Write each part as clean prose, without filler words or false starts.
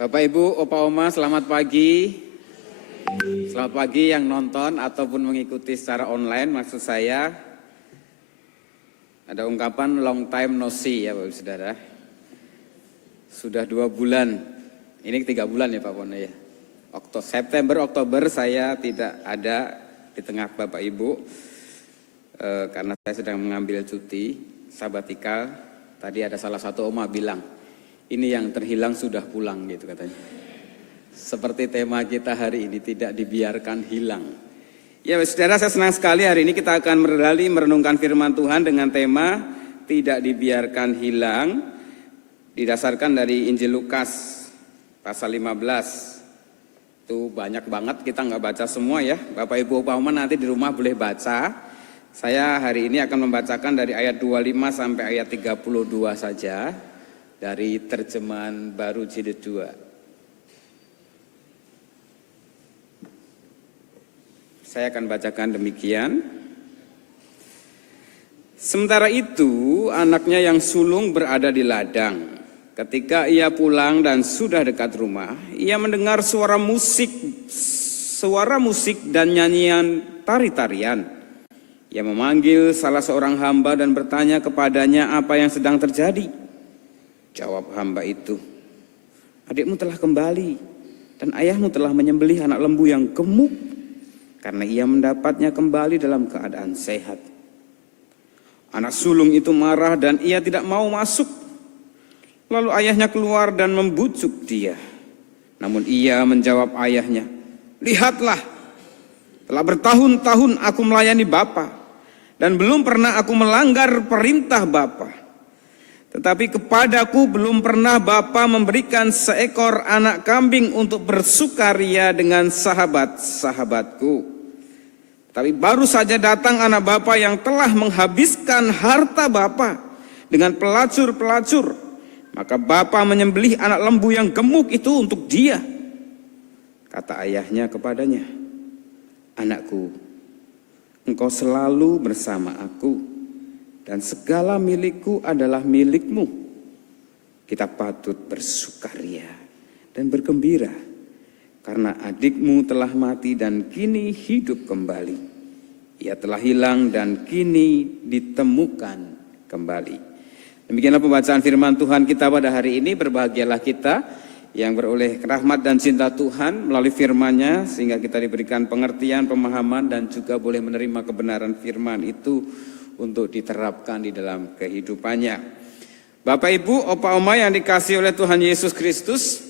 Bapak, Ibu, Opa, Oma, selamat pagi. Selamat pagi yang nonton ataupun mengikuti secara online. Maksud saya, ada ungkapan long time no see ya Bapak Saudara. Sudah 2 bulan, ini 3 bulan ya Pak Pono ya. September, Oktober saya tidak ada di tengah Bapak Ibu. Karena saya sedang mengambil cuti sabatikal. Tadi ada salah satu Oma bilang, ini yang terhilang sudah pulang gitu katanya. Seperti tema kita hari ini, tidak dibiarkan hilang. Ya saudara, saya senang sekali hari ini kita akan merenungkan firman Tuhan dengan tema tidak dibiarkan hilang. Didasarkan dari Injil Lukas pasal 15. Itu banyak banget, kita nggak baca semua ya. Bapak Ibu Opa Oma nanti di rumah boleh baca. Saya hari ini akan membacakan dari ayat 25 sampai ayat 32 saja. Dari terjemahan baru jilid 2. Saya akan bacakan demikian. Sementara itu anaknya yang sulung berada di ladang. Ketika ia pulang dan sudah dekat rumah, ia mendengar suara musik dan nyanyian tari-tarian. Ia memanggil salah seorang hamba dan bertanya kepadanya apa yang sedang terjadi. Jawab hamba itu, adikmu telah kembali dan ayahmu telah menyembelih anak lembu yang gemuk karena ia mendapatnya kembali dalam keadaan sehat. Anak sulung itu marah dan ia tidak mau masuk. Lalu ayahnya keluar dan membujuk dia. Namun ia menjawab ayahnya, lihatlah, telah bertahun-tahun aku melayani Bapa dan belum pernah aku melanggar perintah Bapa. Tetapi kepadaku belum pernah Bapa memberikan seekor anak kambing untuk bersukaria dengan sahabat-sahabatku. Tapi baru saja datang anak Bapa yang telah menghabiskan harta Bapa dengan pelacur-pelacur. Maka Bapa menyembelih anak lembu yang gemuk itu untuk dia. Kata ayahnya kepadanya, anakku, engkau selalu bersama aku. Dan segala milikku adalah milikmu. Kita patut bersukaria dan bergembira karena adikmu telah mati dan kini hidup kembali. Ia telah hilang dan kini ditemukan kembali. Demikianlah pembacaan firman Tuhan kita pada hari ini. Berbahagialah kita yang beroleh rahmat dan cinta Tuhan melalui firman-Nya sehingga kita diberikan pengertian, pemahaman dan juga boleh menerima kebenaran firman itu untuk diterapkan di dalam kehidupannya. Bapak, Ibu, Opa, Oma yang dikasihi oleh Tuhan Yesus Kristus,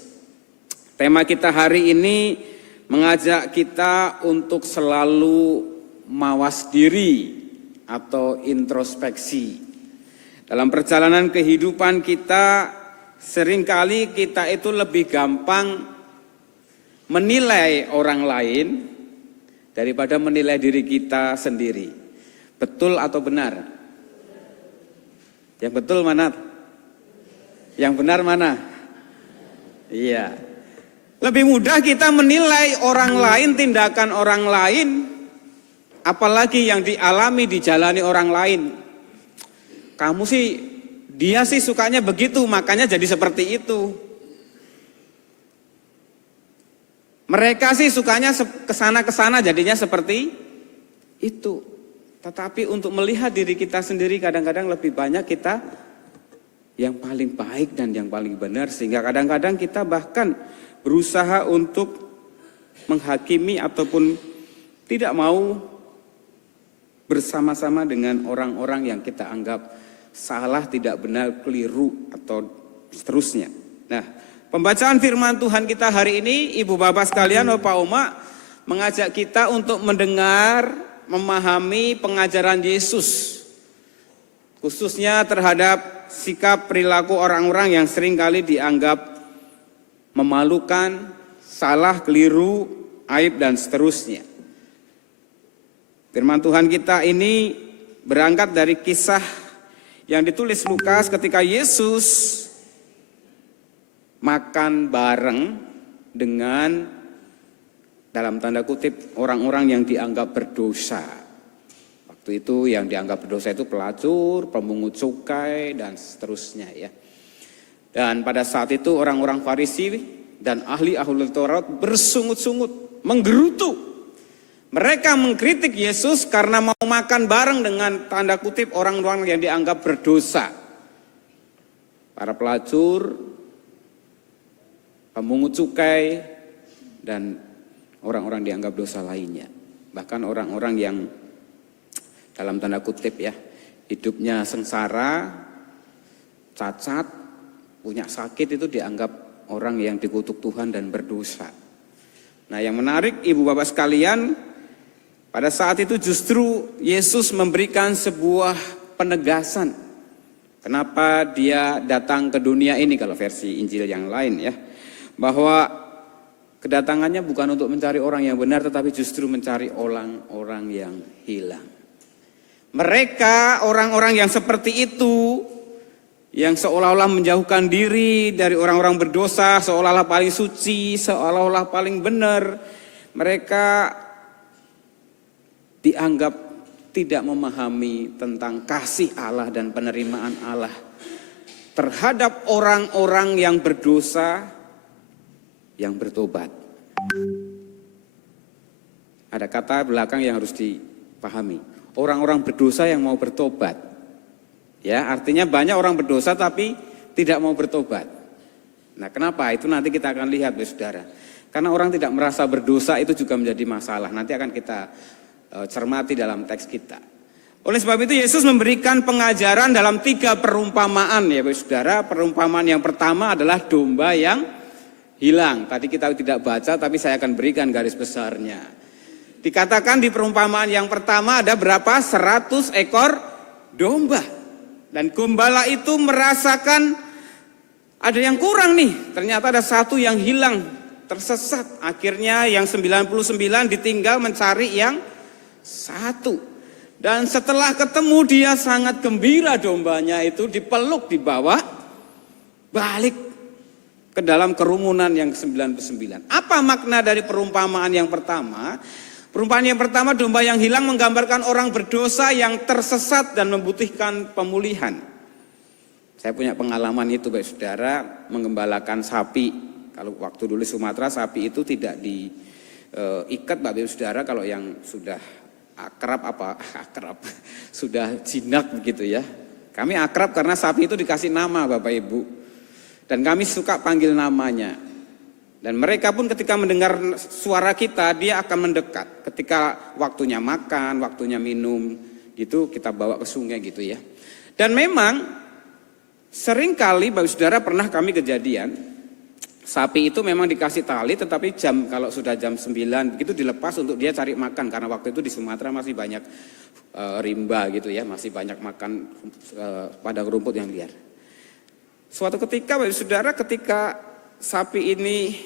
tema kita hari ini mengajak kita untuk selalu mawas diri atau introspeksi. Dalam perjalanan kehidupan kita, seringkali kita itu lebih gampang menilai orang lain daripada menilai diri kita sendiri. Betul atau benar? Yang betul mana? Yang benar mana? Iya. Lebih mudah kita menilai orang lain, tindakan orang lain, apalagi yang dialami, dijalani orang lain. Kamu sih, dia sih sukanya begitu, makanya jadi seperti itu. Mereka sih sukanya kesana-kesana, jadinya seperti itu. Tetapi untuk melihat diri kita sendiri kadang-kadang lebih banyak kita yang paling baik dan yang paling benar. Sehingga kadang-kadang kita bahkan berusaha untuk menghakimi ataupun tidak mau bersama-sama dengan orang-orang yang kita anggap salah, tidak benar, keliru atau seterusnya. Nah, pembacaan firman Tuhan kita hari ini, Ibu Bapak sekalian, Opa Oma, mengajak kita untuk mendengar, memahami pengajaran Yesus, khususnya terhadap sikap perilaku orang-orang yang seringkali dianggap memalukan, salah, keliru, aib, dan seterusnya. Firman Tuhan kita ini berangkat dari kisah yang ditulis Lukas ketika Yesus makan bareng dengan dalam tanda kutip orang-orang yang dianggap berdosa. Waktu itu yang dianggap berdosa itu pelacur, pemungut cukai dan seterusnya ya. Dan pada saat itu orang-orang Farisi dan ahli-ahli Taurat bersungut-sungut, menggerutu. Mereka mengkritik Yesus karena mau makan bareng dengan tanda kutip orang-orang yang dianggap berdosa. Para pelacur, pemungut cukai, dan orang-orang dianggap dosa lainnya. Bahkan orang-orang yang dalam tanda kutip ya, hidupnya sengsara, cacat, punya sakit itu dianggap orang yang dikutuk Tuhan dan berdosa. Nah, yang menarik ibu bapak sekalian, pada saat itu justru Yesus memberikan sebuah penegasan. Kenapa dia datang ke dunia ini kalau versi Injil yang lain ya. Bahwa kedatangannya bukan untuk mencari orang yang benar, tetapi justru mencari orang-orang yang hilang. Mereka, orang-orang yang seperti itu, yang seolah-olah menjauhkan diri dari orang-orang berdosa, seolah-olah paling suci, seolah-olah paling benar, mereka dianggap tidak memahami tentang kasih Allah dan penerimaan Allah terhadap orang-orang yang berdosa, yang bertobat. Ada kata belakang yang harus dipahami. Orang-orang berdosa yang mau bertobat. Ya, artinya banyak orang berdosa tapi tidak mau bertobat. Nah, kenapa? Itu nanti kita akan lihat, saudara. Karena orang tidak merasa berdosa itu juga menjadi masalah. Nanti akan kita cermati dalam teks kita. Oleh sebab itu Yesus memberikan pengajaran dalam 3 perumpamaan ya, saudara. Perumpamaan yang pertama adalah domba yang hilang. Tadi kita tidak baca tapi saya akan berikan garis besarnya. Dikatakan di perumpamaan yang pertama ada berapa? 100 ekor domba. Dan gembala itu merasakan ada yang kurang nih. Ternyata ada satu yang hilang, tersesat. Akhirnya yang 99 ditinggal mencari yang satu. Dan setelah ketemu dia sangat gembira, dombanya itu dipeluk, dibawa balik ke dalam kerumunan yang 99. Apa makna dari perumpamaan yang pertama? Perumpamaan yang pertama, domba yang hilang menggambarkan orang berdosa yang tersesat dan membutuhkan pemulihan. Saya punya pengalaman itu, Bapak Saudara, menggembalakan sapi. Kalau waktu dulu Sumatera, sapi itu tidak diikat, Bapak Saudara, kalau yang sudah akrab, sudah jinak begitu ya. Kami akrab karena sapi itu dikasih nama, Bapak Ibu. Dan kami suka panggil namanya. Dan mereka pun ketika mendengar suara kita, dia akan mendekat. Ketika waktunya makan, waktunya minum, gitu kita bawa ke sungai gitu ya. Dan memang seringkali Bapak Saudara pernah kami kejadian, sapi itu memang dikasih tali, tetapi kalau sudah jam 9 begitu dilepas untuk dia cari makan. Karena waktu itu di Sumatera masih banyak rimba gitu ya, masih banyak makan padang rumput yang liar. Suatu ketika Bapak Saudara, ketika sapi ini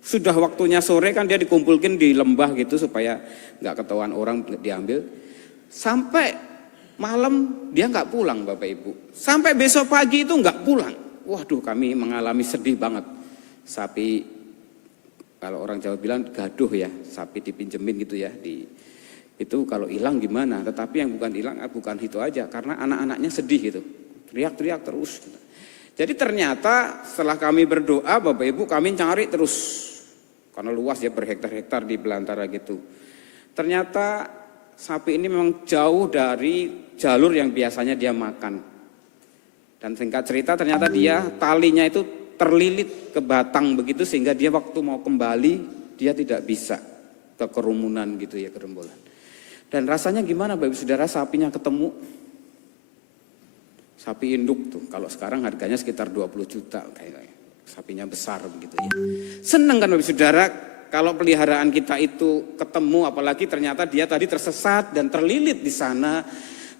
sudah waktunya sore kan dia dikumpulkan di lembah gitu supaya nggak ketahuan orang diambil. Sampai malam dia nggak pulang Bapak Ibu. Sampai besok pagi itu nggak pulang. Waduh, kami mengalami sedih banget. Sapi, kalau orang Jawa bilang gaduh ya, sapi dipinjemin gitu ya. Itu kalau hilang gimana? Tetapi yang bukan hilang bukan itu aja, karena anak-anaknya sedih gitu. Teriak-teriak terus. Jadi ternyata setelah kami berdoa, Bapak Ibu, kami cari terus. Karena luas ya, berhektar-hektar di belantara gitu. Ternyata sapi ini memang jauh dari jalur yang biasanya dia makan. Dan singkat cerita ternyata dia talinya itu terlilit ke batang begitu, sehingga dia waktu mau kembali dia tidak bisa ke kerumunan gitu ya, kerombolan. Dan rasanya gimana Bapak Ibu Saudara, sapinya ketemu? Sapi induk tuh, kalau sekarang harganya sekitar 20 juta, kayak sapinya besar begitu ya. Seneng kan Bapak Saudara, kalau peliharaan kita itu ketemu, apalagi ternyata dia tadi tersesat dan terlilit di sana.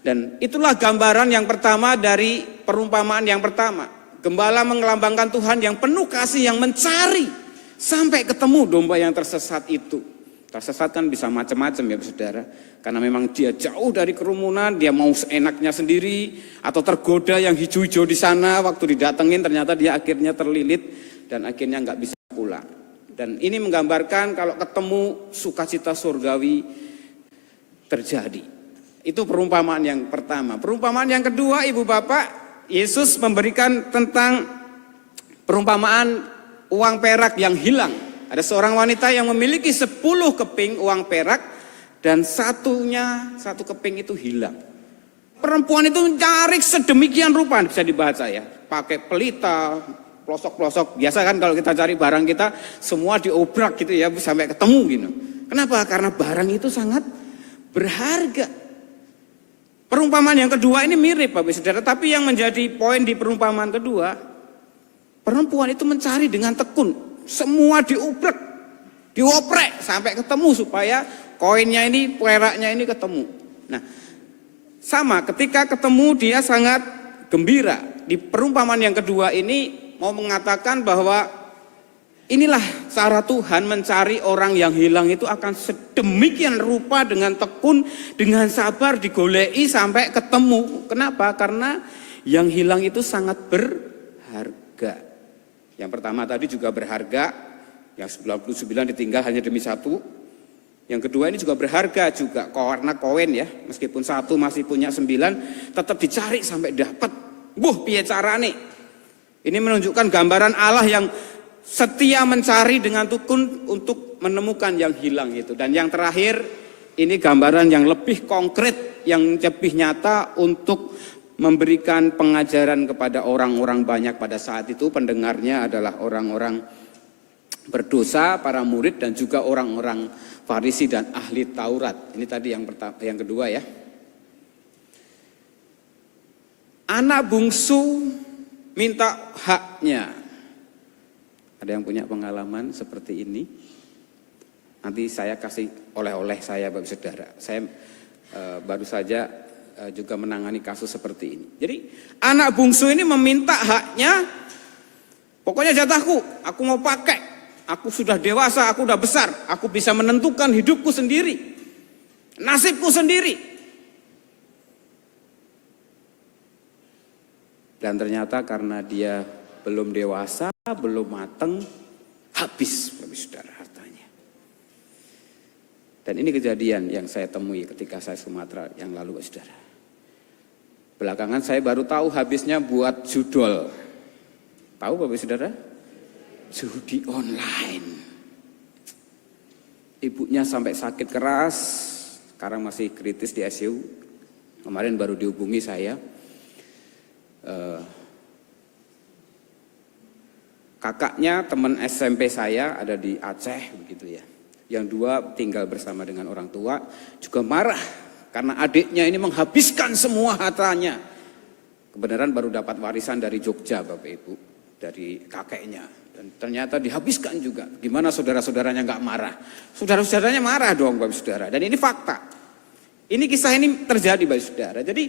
Dan itulah gambaran yang pertama dari perumpamaan yang pertama. Gembala mengelambangkan Tuhan yang penuh kasih, yang mencari sampai ketemu domba yang tersesat itu. Tersesat kan bisa macam-macam ya Saudara. Karena memang dia jauh dari kerumunan, dia mau seenaknya sendiri, atau tergoda yang hijau-hijau di sana, waktu didatengin ternyata dia akhirnya terlilit dan akhirnya nggak bisa pulang. Dan ini menggambarkan kalau ketemu sukacita surgawi terjadi. Itu perumpamaan yang pertama. Perumpamaan yang kedua, Ibu Bapak, Yesus memberikan tentang perumpamaan uang perak yang hilang. Ada seorang wanita yang memiliki 10 keping uang perak dan satu keping itu hilang. Perempuan itu mencari sedemikian rupa, bisa dibaca ya, pakai pelita, pelosok-pelosok. Biasa kan kalau kita cari barang kita semua diobrak gitu ya sampai ketemu gitu. Kenapa? Karena barang itu sangat berharga. Perumpamaan yang kedua ini mirip Bapak Saudara, tapi yang menjadi poin di perumpamaan kedua, perempuan itu mencari dengan tekun, semua dioprek sampai ketemu supaya koinnya ini, peraknya ini ketemu. Nah, sama ketika ketemu dia sangat gembira. Di perumpamaan yang kedua ini mau mengatakan bahwa inilah cara Tuhan mencari orang yang hilang itu akan sedemikian rupa dengan tekun, dengan sabar digoleki sampai ketemu. Kenapa? Karena yang hilang itu sangat berharga. Yang pertama tadi juga berharga, yang 99 ditinggal hanya demi satu. Yang kedua ini juga berharga juga, karena koin ya, meskipun satu masih punya 9, tetap dicari sampai dapat. Piye carane? Ini menunjukkan gambaran Allah yang setia mencari dengan tekun untuk menemukan yang hilang itu. Dan yang terakhir, ini gambaran yang lebih konkret, yang lebih nyata untuk memberikan pengajaran kepada orang-orang banyak pada saat itu. Pendengarnya adalah orang-orang berdosa, para murid dan juga orang-orang Farisi dan ahli Taurat. Ini tadi yang kedua ya. Anak bungsu minta haknya. Ada yang punya pengalaman seperti ini? Nanti saya kasih oleh-oleh saya Bapak Saudara. Saya baru saja juga menangani kasus seperti ini. Jadi anak bungsu ini meminta haknya, pokoknya jatahku, aku mau pakai. Aku sudah dewasa, aku sudah besar, aku bisa menentukan hidupku sendiri, nasibku sendiri. Dan ternyata karena dia belum dewasa, belum matang, habis Bapak Saudara hartanya. Dan ini kejadian yang saya temui ketika saya Sumatera yang lalu Bapak Saudara. Belakangan saya baru tahu habisnya buat judol. Tahu Bapak Saudara? Judi online. Ibunya sampai sakit keras, sekarang masih kritis di ICU. Kemarin baru dihubungi saya. Kakaknya teman SMP saya ada di Aceh begitu ya. Yang dua tinggal bersama dengan orang tua, juga marah karena adiknya ini menghabiskan semua hartanya. Kebenaran baru dapat warisan dari Jogja Bapak Ibu, dari kakeknya. Dan ternyata dihabiskan juga. Gimana saudara-saudaranya nggak marah? Saudara-saudaranya marah dong Bapak Saudara. Dan ini fakta. Ini kisah ini terjadi Bapak Saudara. Jadi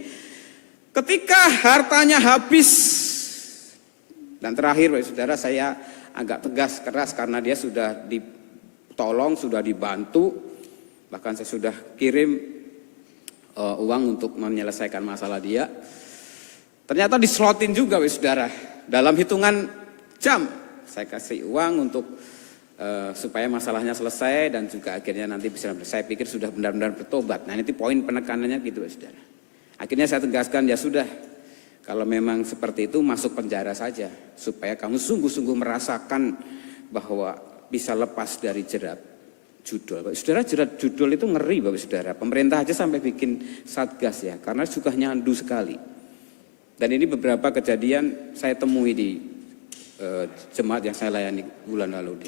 ketika hartanya habis, dan terakhir Bapak Saudara saya agak tegas keras karena dia sudah ditolong, sudah dibantu. Bahkan saya sudah kirim uang untuk menyelesaikan masalah dia. Ternyata dislotin juga Bapak Saudara. Dalam hitungan jam saya kasih uang untuk supaya masalahnya selesai dan juga akhirnya nanti bisa, saya pikir sudah benar-benar bertobat. Nah ini poin penekanannya gitu Bapak Saudara. Akhirnya saya tegaskan ya sudah, kalau memang seperti itu masuk penjara saja supaya kamu sungguh-sungguh merasakan bahwa bisa lepas dari jerat judul. Bapak Saudara, jerat judul itu ngeri Bapak Saudara. Pemerintah aja sampai bikin satgas ya karena suka nyandu sekali. Dan ini beberapa kejadian saya temui di jemaat yang saya layani bulan lalu.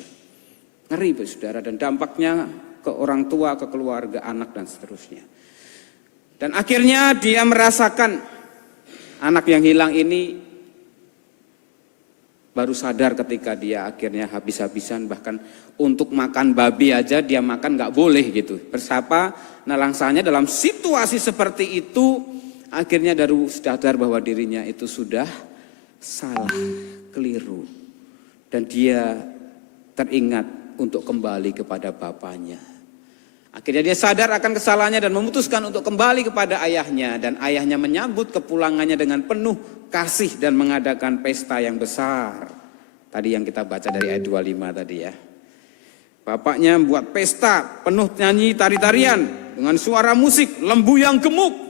Ngeri Bapak Saudara, dan dampaknya ke orang tua, ke keluarga, anak dan seterusnya. Dan akhirnya dia merasakan anak yang hilang ini baru sadar ketika dia akhirnya habis-habisan, bahkan untuk makan babi aja dia makan nggak boleh gitu. Bersapa nelangsanya dalam situasi seperti itu, akhirnya baru sadar bahwa dirinya itu sudah salah, keliru. Dan dia teringat untuk kembali kepada bapaknya. Akhirnya dia sadar akan kesalahannya dan memutuskan untuk kembali kepada ayahnya. Dan ayahnya menyambut kepulangannya dengan penuh kasih dan mengadakan pesta yang besar. Tadi yang kita baca dari ayat 25 tadi ya. Bapaknya membuat pesta penuh nyanyi tari-tarian dengan suara musik, lembu yang gemuk.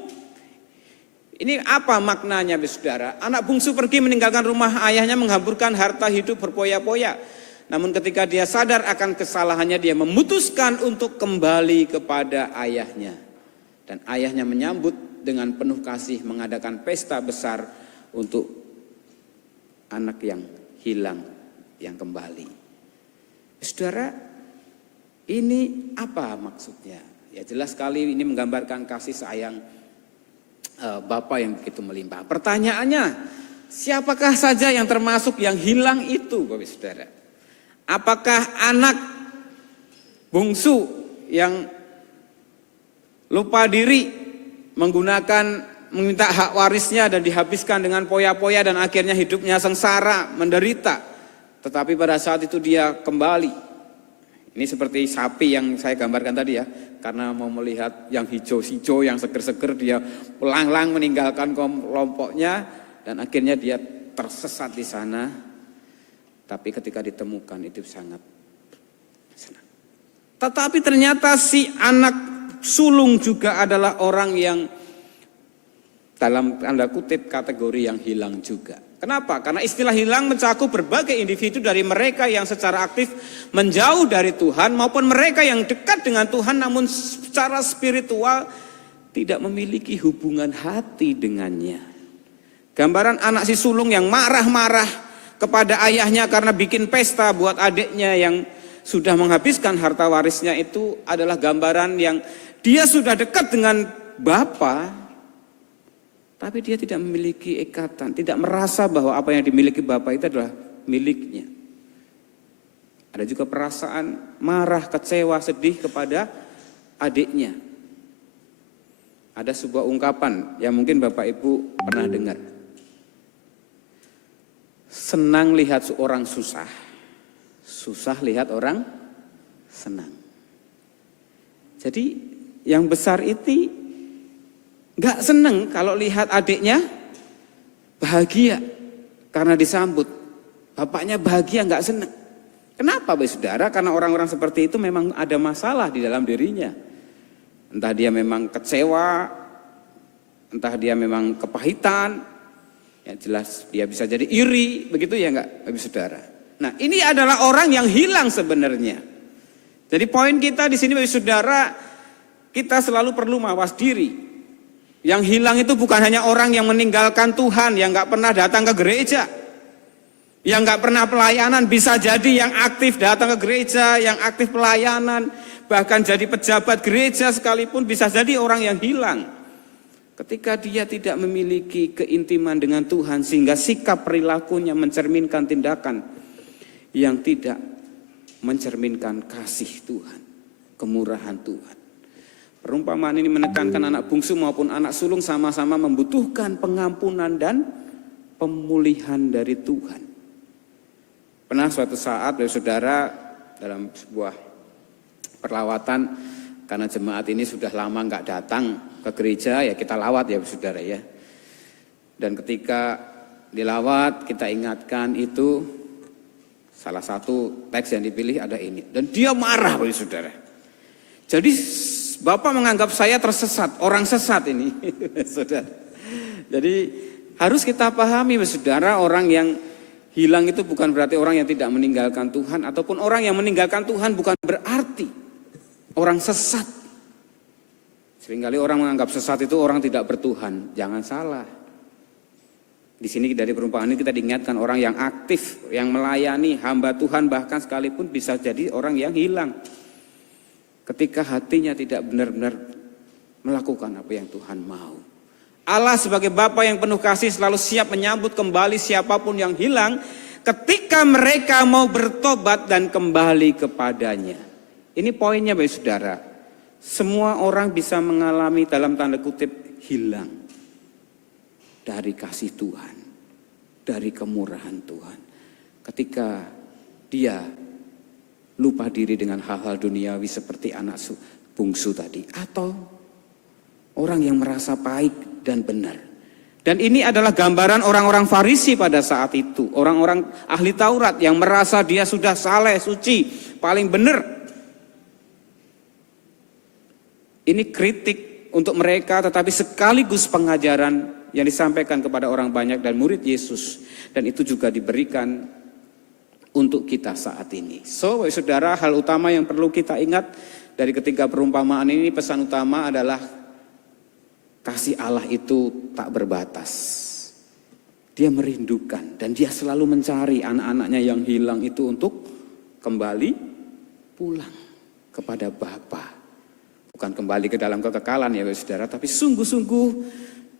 Ini apa maknanya Saudara? Anak bungsu pergi meninggalkan rumah ayahnya, menghamburkan harta hidup berpoya-poya. Namun ketika dia sadar akan kesalahannya, dia memutuskan untuk kembali kepada ayahnya. Dan ayahnya menyambut dengan penuh kasih, mengadakan pesta besar untuk anak yang hilang, yang kembali. Saudara, ini apa maksudnya? Ya jelas sekali ini menggambarkan kasih sayang Bapa yang begitu melimpah. Pertanyaannya, siapakah saja yang termasuk yang hilang itu, Bapak Saudara? Apakah anak bungsu yang lupa diri meminta hak warisnya dan dihabiskan dengan poya-poya dan akhirnya hidupnya sengsara, menderita. Tetapi pada saat itu dia kembali. Ini seperti sapi yang saya gambarkan tadi ya. Karena mau melihat yang hijau-hijau, yang seger-seger, dia pelang-lang meninggalkan kelompoknya. Dan akhirnya dia tersesat di sana. Tapi ketika ditemukan itu sangat senang. Tetapi ternyata si anak sulung juga adalah orang yang dalam tanda kutip kategori yang hilang juga. Kenapa? Karena istilah hilang mencakup berbagai individu dari mereka yang secara aktif menjauh dari Tuhan maupun mereka yang dekat dengan Tuhan namun secara spiritual tidak memiliki hubungan hati dengannya. Gambaran anak si sulung yang marah-marah kepada ayahnya karena bikin pesta buat adiknya yang sudah menghabiskan harta warisnya itu adalah gambaran yang dia sudah dekat dengan Bapa. Tapi dia tidak memiliki ikatan, tidak merasa bahwa apa yang dimiliki Bapa itu adalah miliknya. Ada juga perasaan marah, kecewa, sedih kepada adiknya. Ada sebuah ungkapan yang mungkin Bapak Ibu pernah dengar. Senang lihat seorang susah, susah lihat orang senang. Jadi yang besar itu gak seneng kalau lihat adiknya bahagia karena disambut. Bapaknya bahagia gak seneng. Kenapa Bapak Saudara? Karena orang-orang seperti itu memang ada masalah di dalam dirinya. Entah dia memang kecewa, entah dia memang kepahitan. Ya jelas dia bisa jadi iri, begitu ya enggak Bapak Saudara. Nah ini adalah orang yang hilang sebenarnya. Jadi poin kita di sini Bapak Saudara, kita selalu perlu mawas diri. Yang hilang itu bukan hanya orang yang meninggalkan Tuhan, yang gak pernah datang ke gereja, yang gak pernah pelayanan, bisa jadi yang aktif datang ke gereja, yang aktif pelayanan, bahkan jadi pejabat gereja sekalipun bisa jadi orang yang hilang. Ketika dia tidak memiliki keintiman dengan Tuhan sehingga sikap perilakunya mencerminkan tindakan yang tidak mencerminkan kasih Tuhan, kemurahan Tuhan. Perumpamaan ini menekankan anak bungsu maupun anak sulung sama-sama membutuhkan pengampunan dan pemulihan dari Tuhan. Pernah suatu saat saudara dalam sebuah perlawatan, karena jemaat ini sudah lama nggak datang ke gereja, ya kita lawat ya saudara ya. Dan ketika dilawat kita ingatkan itu salah satu teks yang dipilih ada ini. Dan dia marah saudara. Jadi Bapak menganggap saya tersesat, orang sesat ini, saudara. Jadi harus kita pahami, saudara, orang yang hilang itu bukan berarti orang yang tidak meninggalkan Tuhan, ataupun orang yang meninggalkan Tuhan bukan berarti orang sesat. Seringkali orang menganggap sesat itu orang tidak bertuhan, jangan salah. Di sini dari perumpamaan ini kita diingatkan orang yang aktif, yang melayani hamba Tuhan bahkan sekalipun bisa jadi orang yang hilang. Ketika hatinya tidak benar-benar melakukan apa yang Tuhan mau. Allah sebagai Bapa yang penuh kasih selalu siap menyambut kembali siapapun yang hilang ketika mereka mau bertobat dan kembali kepadanya. Ini poinnya Bapak Saudara. Semua orang bisa mengalami dalam tanda kutip hilang dari kasih Tuhan, dari kemurahan Tuhan. Ketika dia lupa diri dengan hal-hal duniawi seperti anak bungsu tadi. Atau orang yang merasa baik dan benar. Dan ini adalah gambaran orang-orang Farisi pada saat itu. Orang-orang ahli Taurat yang merasa dia sudah saleh, suci, paling benar. Ini kritik untuk mereka tetapi sekaligus pengajaran yang disampaikan kepada orang banyak dan murid Yesus. Dan itu juga diberikan untuk kita saat ini. So, saudara, hal utama yang perlu kita ingat dari ketiga perumpamaan ini, pesan utama adalah kasih Allah itu tak berbatas. Dia merindukan dan dia selalu mencari anak-anaknya yang hilang itu untuk kembali pulang kepada Bapa. Bukan kembali ke dalam kekekalan ya saudara, tapi sungguh-sungguh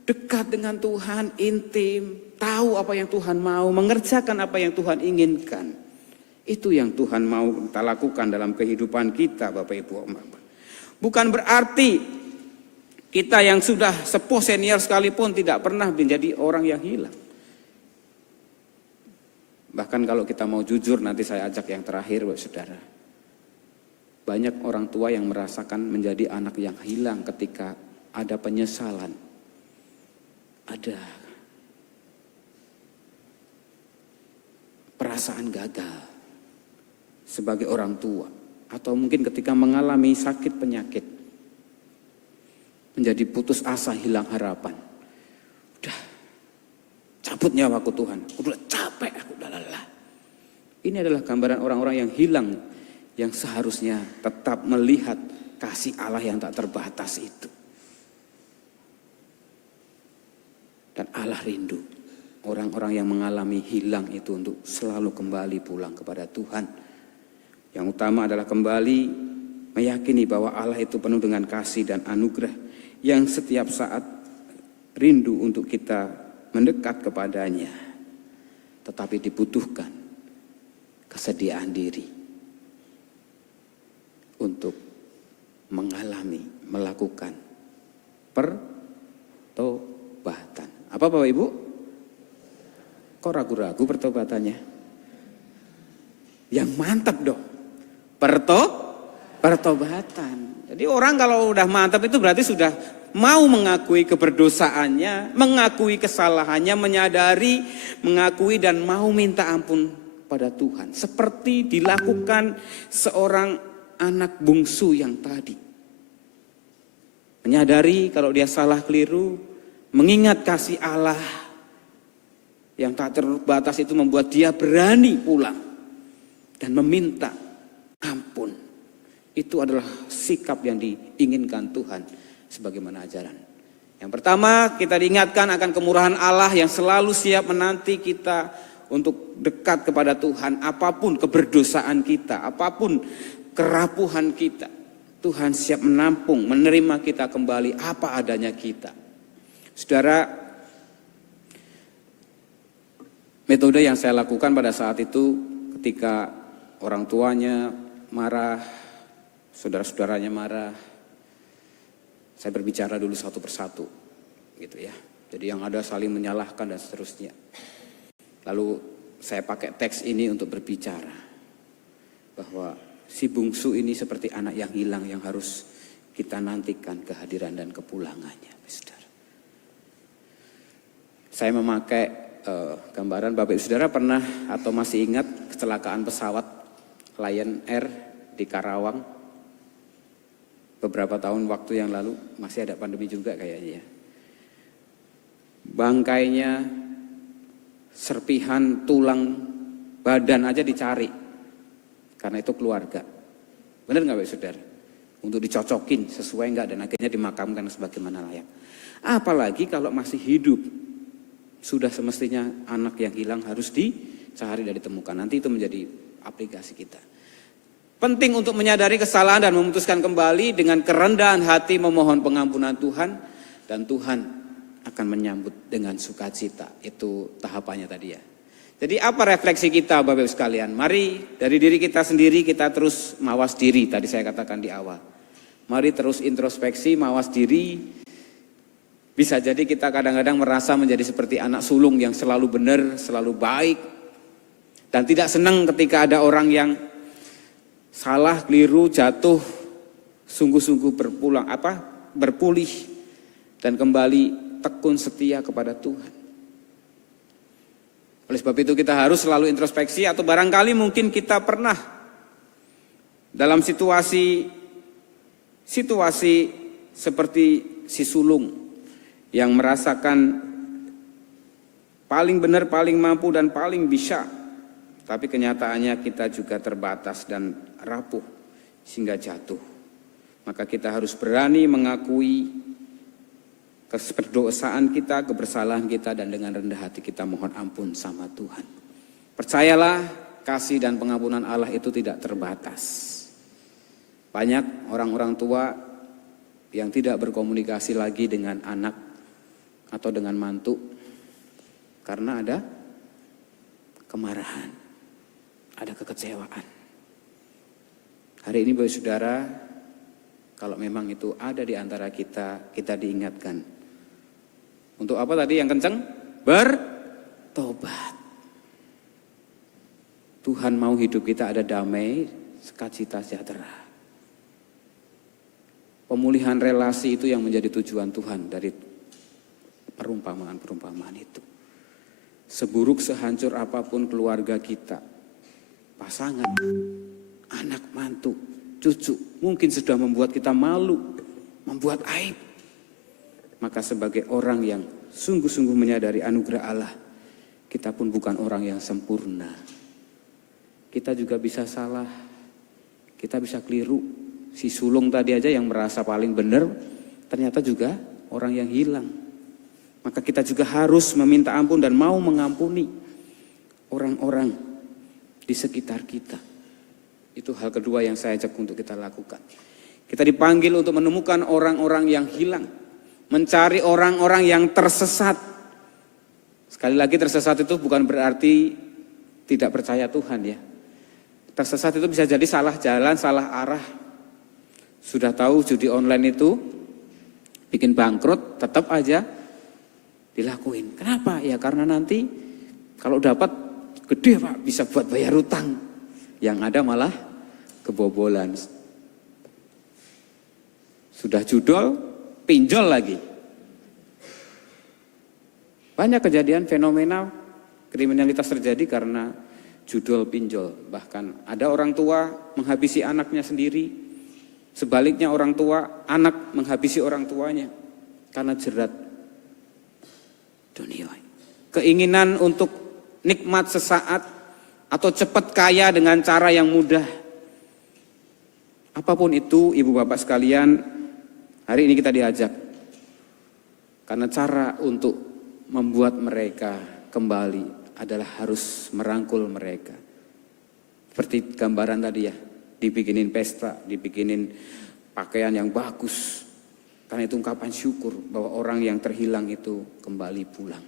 dekat dengan Tuhan, intim, tahu apa yang Tuhan mau, mengerjakan apa yang Tuhan inginkan. Itu yang Tuhan mau kita lakukan dalam kehidupan kita, Bapak Ibu Om Bapak. Bukan berarti kita yang sudah sepuh senior sekalipun tidak pernah menjadi orang yang hilang. Bahkan kalau kita mau jujur, nanti saya ajak yang terakhir, Bapak Saudara. Banyak orang tua yang merasakan menjadi anak yang hilang ketika ada penyesalan. Ada perasaan gagal sebagai orang tua. Atau mungkin ketika mengalami sakit penyakit. Menjadi putus asa, hilang harapan. Udah, cabut nyawaku Tuhan. Aku udah capek, aku udah lelah. Ini adalah gambaran orang-orang yang hilang, yang seharusnya tetap melihat kasih Allah yang tak terbatas itu. Dan Allah rindu orang-orang yang mengalami hilang itu untuk selalu kembali pulang kepada Tuhan. Yang utama adalah kembali meyakini bahwa Allah itu penuh dengan kasih dan anugerah yang setiap saat rindu untuk kita mendekat kepadanya. Tetapi dibutuhkan kesediaan diri untuk mengalami, melakukan pertobatan. Apa Bapak Ibu? Kok ragu-ragu pertobatannya? Yang mantap dong. Pertobatan. Jadi orang kalau udah mantap itu berarti sudah mau mengakui keberdosaannya, mengakui kesalahannya, menyadari, mengakui dan mau minta ampun pada Tuhan. Seperti dilakukan seorang anak bungsu yang tadi. Menyadari kalau dia salah keliru, mengingat kasih Allah yang tak terbatas itu membuat dia berani pulang dan meminta ampun. Itu adalah sikap yang diinginkan Tuhan sebagaimana ajaran. Yang pertama, kita diingatkan akan kemurahan Allah yang selalu siap menanti kita untuk dekat kepada Tuhan. Apapun keberdosaan kita, apapun kerapuhan kita, Tuhan siap menampung, menerima kita kembali apa adanya kita. Saudara, metode yang saya lakukan pada saat itu ketika orang tuanya marah, saudara-saudaranya marah, saya berbicara dulu satu persatu, gitu ya. Jadi yang ada saling menyalahkan dan seterusnya. Lalu saya pakai teks ini untuk berbicara bahwa si bungsu ini seperti anak yang hilang yang harus kita nantikan kehadiran dan kepulangannya, saudara. Saya memakai gambaran, Bapak Ibu Saudara pernah atau masih ingat kecelakaan pesawat Lion Air di Karawang? Beberapa tahun waktu yang lalu, masih ada pandemi juga kayaknya ya. Bangkainya, serpihan, tulang, badan aja dicari. Karena itu keluarga. Benar nggak Bapak Saudara? Untuk dicocokin sesuai nggak dan akhirnya dimakamkan sebagaimana layak. Apalagi kalau masih hidup. Sudah semestinya anak yang hilang harus dicari dan ditemukan. Nanti itu menjadi aplikasi kita. Penting untuk menyadari kesalahan dan memutuskan kembali dengan kerendahan hati memohon pengampunan Tuhan. Dan Tuhan akan menyambut dengan sukacita. Itu tahapannya tadi ya. Jadi apa refleksi kita Bapak Ibu sekalian? Mari dari diri kita sendiri kita terus mawas diri. Tadi saya katakan di awal. Mari terus introspeksi, mawas diri. Bisa jadi kita kadang-kadang merasa menjadi seperti anak sulung yang selalu benar, selalu baik. Dan tidak senang ketika ada orang yang salah, keliru, jatuh, sungguh-sungguh berpulih dan kembali tekun setia kepada Tuhan. Oleh sebab itu kita harus selalu introspeksi atau barangkali mungkin kita pernah dalam situasi seperti si sulung yang merasakan paling benar, paling mampu dan paling bisa Tapi kenyataannya kita juga terbatas dan rapuh sehingga jatuh. Maka kita harus berani mengakui keberdosaan kita, kebersalahan kita, dan dengan rendah hati kita mohon ampun sama Tuhan. Percayalah, kasih dan pengampunan Allah itu tidak terbatas. Banyak orang-orang tua yang tidak berkomunikasi lagi dengan anak atau dengan mantu karena ada kemarahan, ada kekecewaan. Hari ini Bapak Saudara, kalau memang itu ada di antara kita, kita diingatkan. Untuk apa tadi yang kenceng? Bertobat. Tuhan mau hidup kita ada damai, sukacita, sejahtera. Pemulihan relasi itu yang menjadi tujuan Tuhan dari perumpamaan-perumpamaan itu. Seburuk sehancur apapun keluarga kita, pasangan, anak, mantu, cucu, mungkin sudah membuat kita malu, membuat aib. Maka sebagai orang yang sungguh-sungguh menyadari anugerah Allah, kita pun bukan orang yang sempurna. Kita juga bisa salah, kita bisa keliru. Si sulung tadi aja yang merasa paling benar, ternyata juga orang yang hilang. Maka kita juga harus meminta ampun dan mau mengampuni orang-orang di sekitar kita. Itu hal kedua yang saya ajak untuk kita lakukan. Kita dipanggil untuk menemukan orang-orang yang hilang, mencari orang-orang yang tersesat. Sekali lagi, tersesat itu bukan berarti tidak percaya Tuhan ya. Tersesat itu bisa jadi salah jalan, salah arah. Sudah tahu judi online itu bikin bangkrut, tetap aja dilakuin. Kenapa? Ya karena nanti kalau dapat gede Pak, bisa buat bayar utang. Yang ada malah kebobolan. Sudah judol, pinjol lagi. Banyak kejadian fenomena kriminalitas terjadi karena judol pinjol. Bahkan ada orang tua menghabisi anaknya sendiri. Sebaliknya orang tua, anak menghabisi orang tuanya karena jerat dunia. Keinginan untuk nikmat sesaat atau cepat kaya dengan cara yang mudah. Apapun itu, ibu bapak sekalian, hari ini kita diajak. Karena cara untuk membuat mereka kembali adalah harus merangkul mereka. Seperti gambaran tadi ya, dibikinin pesta, dibikinin pakaian yang bagus. Karena itu ungkapan syukur bahwa orang yang terhilang itu kembali pulang.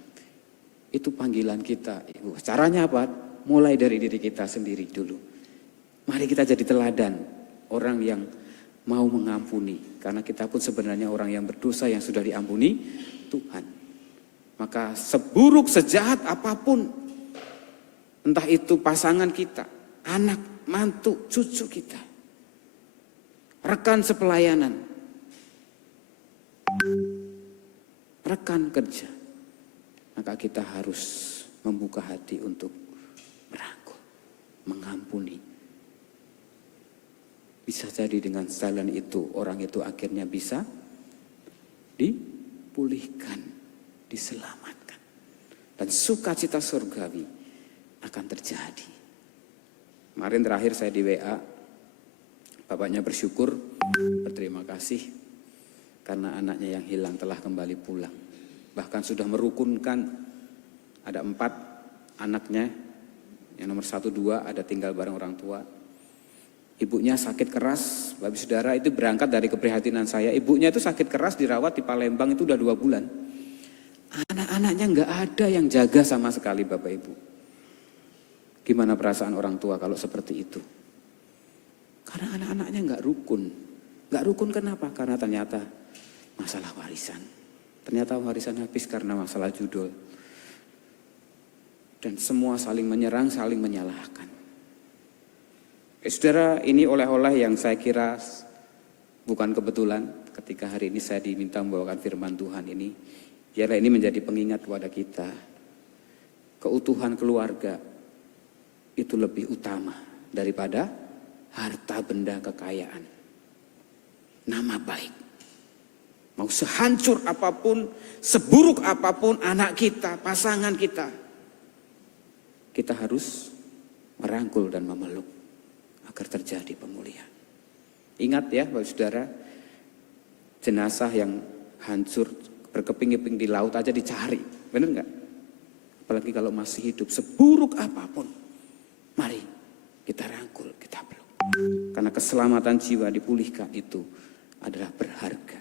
Itu panggilan kita, Ibu. Caranya apa? Mulai dari diri kita sendiri dulu. Mari kita jadi teladan orang yang mau mengampuni. Karena kita pun sebenarnya orang yang berdosa yang sudah diampuni Tuhan. Maka seburuk, sejahat apapun, entah itu pasangan kita, anak, mantu, cucu kita, rekan sepelayanan, rekan kerja, maka kita harus membuka hati untuk merangkul, mengampuni. Bisa jadi dengan jalan itu orang itu akhirnya bisa dipulihkan, diselamatkan, dan sukacita surgawi akan terjadi. Kemarin terakhir saya di WA, bapaknya bersyukur, berterima kasih karena anaknya yang hilang telah kembali pulang. Bahkan sudah merukunkan, ada 4 anaknya, yang nomor 1, 2 ada tinggal bareng orang tua. Ibunya sakit keras, Bapak Saudara, itu berangkat dari keprihatinan saya. Ibunya itu sakit keras, dirawat di Palembang itu udah 2 bulan. Anak-anaknya nggak ada yang jaga sama sekali Bapak Ibu. Gimana perasaan orang tua kalau seperti itu? Karena anak-anaknya nggak rukun. Nggak rukun kenapa? Karena ternyata masalah warisan. Ternyata warisan habis karena masalah judul. Dan semua saling menyerang, saling menyalahkan. Saudara, ini oleh-oleh yang saya kira bukan kebetulan ketika hari ini saya diminta membawakan firman Tuhan ini. Biarlah ini menjadi pengingat kepada kita. Keutuhan keluarga itu lebih utama daripada harta benda kekayaan. Nama baik. Mau sehancur apapun, seburuk apapun anak kita, pasangan kita. Kita harus merangkul dan memeluk agar terjadi pemulihan. Ingat ya Bapak Saudara, jenazah yang hancur berkeping-keping di laut aja dicari, benar nggak? Apalagi kalau masih hidup, seburuk apapun, mari kita rangkul, kita peluk. Karena keselamatan jiwa dipulihkan itu adalah berharga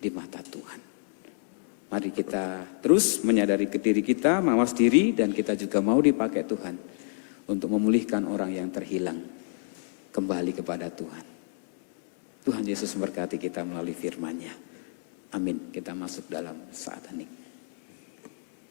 di mata Tuhan. Mari kita terus menyadari ke diri kita, mawas diri, dan kita juga mau dipakai Tuhan untuk memulihkan orang yang terhilang kembali kepada Tuhan. Tuhan Yesus memberkati kita melalui firman-Nya. Amin. Kita masuk dalam saat hening.